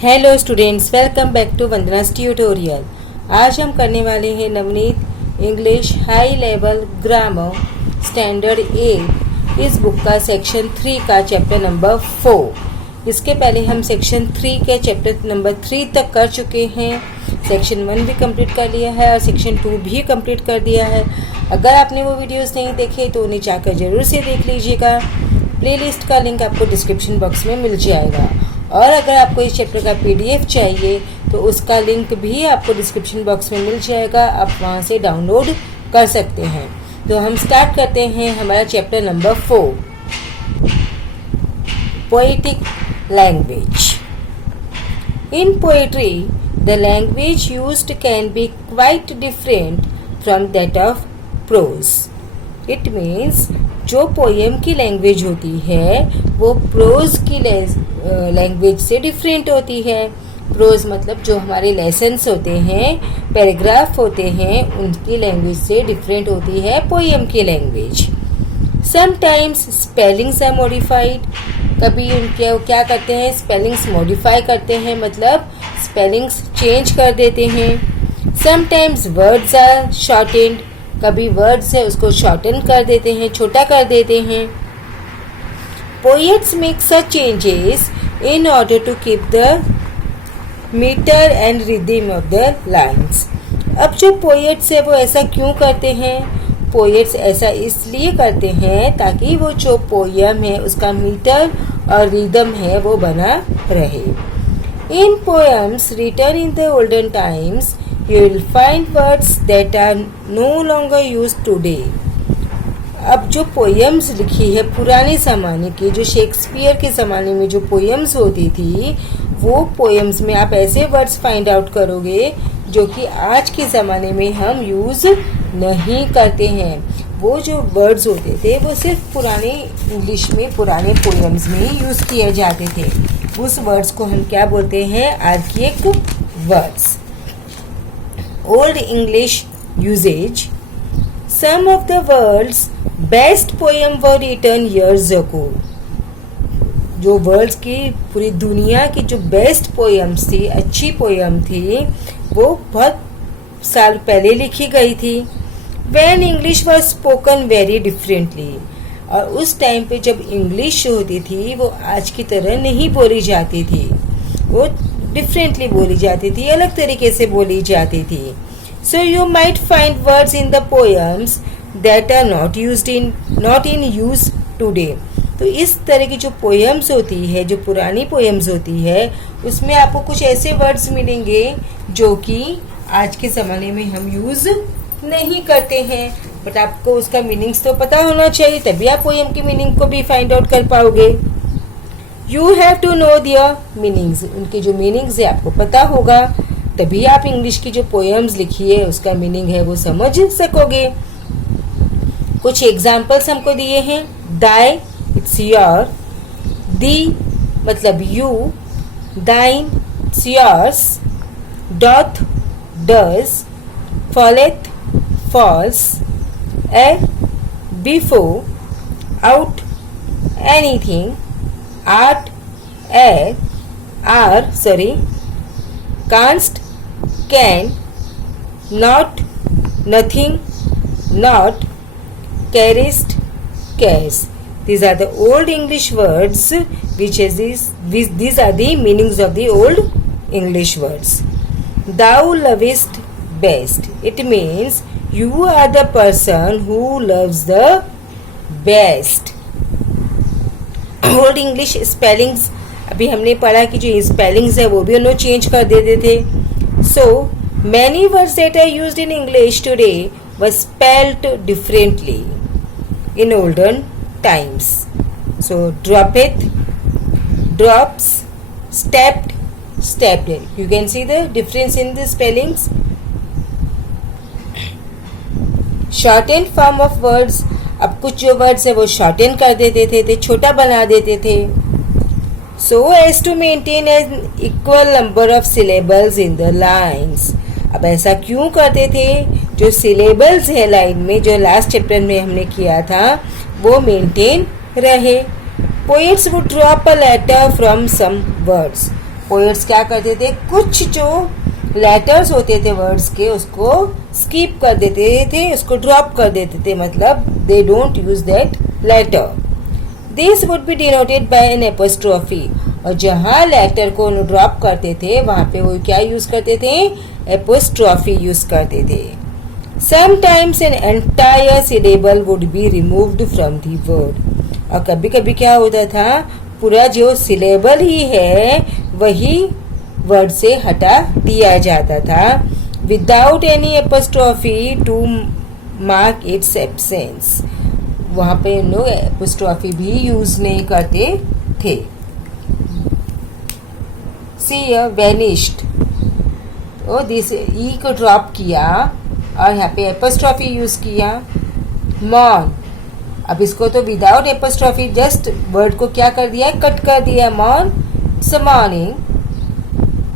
Hello students, welcome back to Vandana's tutorial. आज हम करने वाले हैं Navneet English high level grammar standard 8 इस बुक का सेक्शन 3 का चैप्टर नंबर 4। इसके पहले हम सेक्शन 3 के चैप्टर नंबर 3 तक कर चुके हैं। सेक्शन 1 भी कंप्लीट कर लिया है और सेक्शन 2 भी कंप्लीट कर दिया है। अगर आपने वो वीडियोस नहीं देखे तो उन्हें जाकर ज़रूर से देख लीजिएगा। प्लेलिस्ट का लिंक आपको डिस्क्रिप्शन बॉक्स में मिल जाएगा और अगर आपको इस चैप्टर का पीडीएफ चाहिए तो उसका लिंक भी आपको डिस्क्रिप्शन बॉक्स में मिल जाएगा, आप वहां से डाउनलोड कर सकते हैं। तो हम स्टार्ट करते हैं हमारा chapter number 4, poetic language. In poetry the language used can be quite different from that of pros. It means जो पोएम की लैंग्वेज होती है वो प्रोज की लैंग्वेज से डिफरेंट होती है। प्रोज मतलब जो हमारे लेसन्स होते हैं, पैराग्राफ होते हैं, उनकी लैंग्वेज से डिफरेंट होती है पोएम की language. Sometimes spellings are modified. कभी उनके क्या करते हैं, स्पेलिंग्स मॉडिफाई करते हैं, मतलब स्पेलिंग्स चेंज कर देते हैं। Sometimes words are shortened. कभी वर्ड्स है उसको शॉर्टन कर देते हैं, छोटा कर देते हैं। Poets make such changes in order to keep the meter and rhythm of the lines. अब जो पोएट्स है वो ऐसा क्यों करते हैं? पोएट्स ऐसा इसलिए करते हैं ताकि वो जो पोएम है उसका मीटर और रिदम है वो बना रहे। In poems written in the olden times you will find words that are no longer used today। अब जो पोएम्स लिखी है पुराने ज़माने की, जो शेक्सपियर के ज़माने में जो पोएम्स होती थी, वो पोएम्स में आप ऐसे वर्ड्स फाइंड आउट करोगे जो कि आज के ज़माने में हम यूज़ नहीं करते हैं। वो जो वर्ड्स होते थे वो सिर्फ पुराने इंग्लिश में, पुराने पोएम्स में ही यूज़ किए जाते थे। उस वर्ड्स को हम क्या बोलते हैं? Archaic words. Old English usage. Some of the world's best poems were written years ago। जो वर्ल्ड की पूरी दुनिया की जो बेस्ट पोएम्स थी, अच्छी पोएम थी, वो बहुत साल पहले लिखी गई थी। When English was spoken very differently। और उस टाइम पे जब इंग्लिश होती थी वो आज की तरह नहीं बोली जाती थी, वो डिफरेंटली बोली जाती थी, अलग तरीके से बोली जाती थी। So you might find words in the poems that are not in use today. तो इस तरह की जो पोएम्स होती है, जो पुरानी पोएम्स होती है, उसमें आपको कुछ ऐसे वर्ड्स मिलेंगे जो कि आज के ज़माने में हम यूज़ नहीं करते हैं। बट आपको उसका मीनिंग्स तो पता होना चाहिए, तभी आप पोएम की मीनिंग को भी फाइंड आउट कर पाओगे। You have to know their meanings. उनकी जो मीनिंग्स है आपको पता होगा, तभी आप इंग्लिश की जो पोएम्स लिखी है उसका मीनिंग है वो समझ सकोगे। कुछ एग्जाम्पल्स हमको दिए हैं। दाई इट्स योर, दी मतलब you, thine it's yours, doth does, falleth falls, ere before, aught anything, art, canst, can, not, nothing, not, carest, cares. These are the old English words these are the meanings of the old English words. Thou lovest best. It means you are the person who loves the best. Old English spellings, अभी हमने पढ़ा कि जो spellings है वो भी उन्होंने change कर देते थे। So many words that are used in English today were spelled differently in olden times. So dropeth, drops, stepped, stepped. You can see the difference in the spellings. Shortened form of words. अब कुछ जो words है वो shorten कर देते थे, छोटा बना देते थे। So as to maintain an equal number of syllables in the lines. अब ऐसा क्यों करते थे? जो सिलेबल्स है लाइन में, जो लास्ट चैप्टर में हमने किया था, वो मेंटेन रहे। Poets would drop a letter from some words. Poets क्या करते थे, कुछ जो लेटर्स होते थे वर्ड्स के उसको स्किप कर देते थे, उसको ड्रॉप कर देते थे, मतलब they don't use that letter. This would be denoted by an apostrophe. और जहाँ लेटर को ड्रॉप करते थे वहाँ पे वो क्या यूज करते थे, एपोस्ट्रोफी यूज करते थे. Sometimes an entire syllable would be removed from the word. और कभी कभी क्या होता था, पूरा जो सिलेबल ही है वही वर्ड से हटा दिया जाता था, without any apostrophe to mark its absence. वहाँ पे लोग एपोस्ट्रोफी भी यूज नहीं करते थे. सी वेनिश्ड, तो दिस ई को ड्रॉप किया और यहाँ पे एपोस्ट्रोफी यूज किया. मॉर्न, अब इसको तो विदाउट एपोस्ट्रोफी जस्ट वर्ड को क्या कर दिया, कट कर दिया. Morn, it's a morning.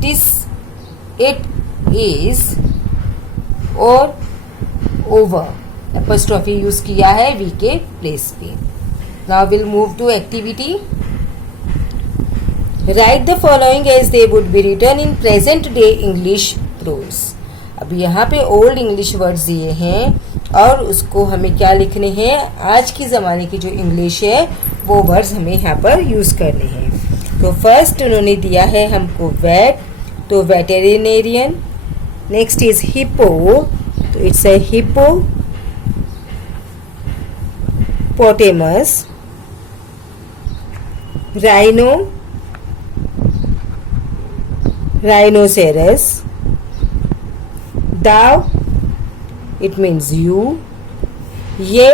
This it is o'er over, apostrophe use किया है वी के प्लेस पे. Now will move to activity. Write the following as they would be written in present day English prose. अब यहाँ पे old English words दिए हैं और उसको हमें क्या लिखने हैं, आज की ज़माने की जो इंग्लिश है वो वर्ड्स हमें यहाँ पर यूज़ करने हैं. तो फर्स्ट उन्होंने दिया है हमको वेट, तो वेटेरिनेरियन. नेक्स्ट इज हिप्पो, तो it's a hippopotamus. Rhino, rhinoceros. Thou, it means you. Ye,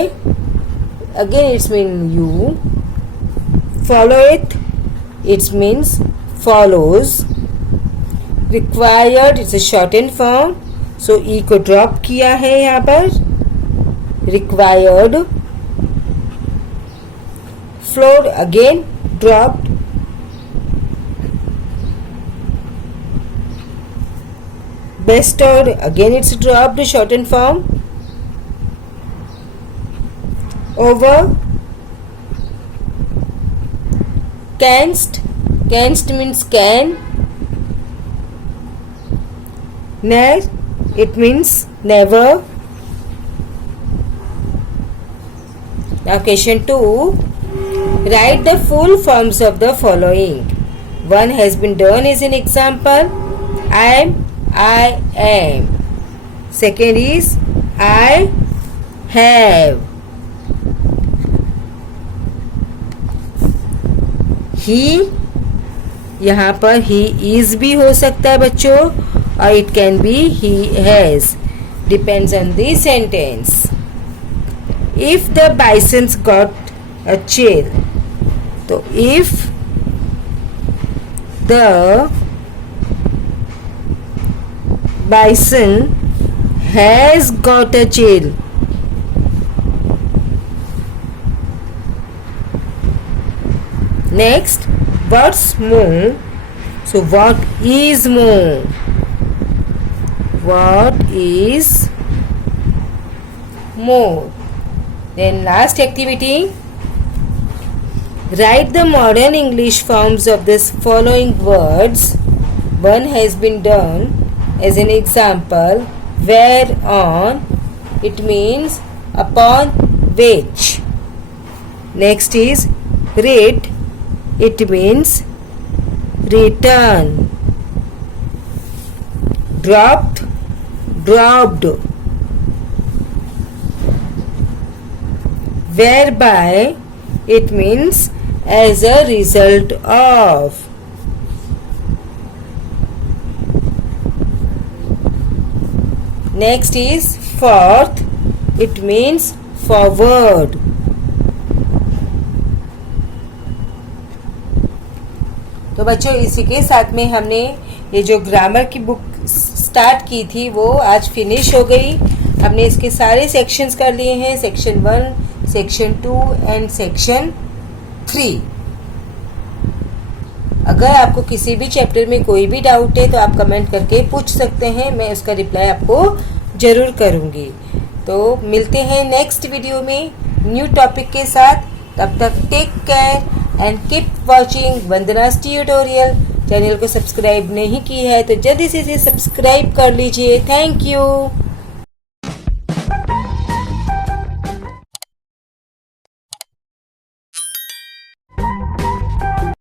again it means you. Followeth, it means follows. Required, it's a shortened form, so e को drop किया है यहाँ पर, required. Flowed, again dropped. Bestowed, again it's dropped, shortened form. Over. Canst, canst means can. Ne, it means never. Now question 2. Write the full forms of the following. One has been done as an example. I am. Second is I have. He, यहाँ पर he is भी हो सकता है बच्चों, और it can be he has. Depends on the sentence. If the bisons got a chill, तो if the bison has got a chill. Next, what's more? So what is more? What is more? Then last activity. Write the modern English forms of this following words. One has been done as an example. Whereon, it means upon which. Next is read, it means return. Dropped, dropped. Whereby, it means as a result of. Next is forth, it means forward. तो बच्चों इसी के साथ में हमने ये जो grammar की बुक स्टार्ट की थी वो आज फिनिश हो गई. हमने इसके सारे सेक्शंस कर लिए हैं, सेक्शन 1, सेक्शन 2 एंड सेक्शन 3. अगर आपको किसी भी चैप्टर में कोई भी डाउट है तो आप कमेंट करके पूछ सकते हैं, मैं उसका रिप्लाई आपको ज़रूर करूँगी. तो मिलते हैं नेक्स्ट वीडियो में न्यू टॉपिक के साथ. तब तक take care and keep watching Vandana's tutorial. Channel को सब्सक्राइब नहीं की है तो जल्दी से इसे सब्सक्राइब कर लीजिए। Thank you.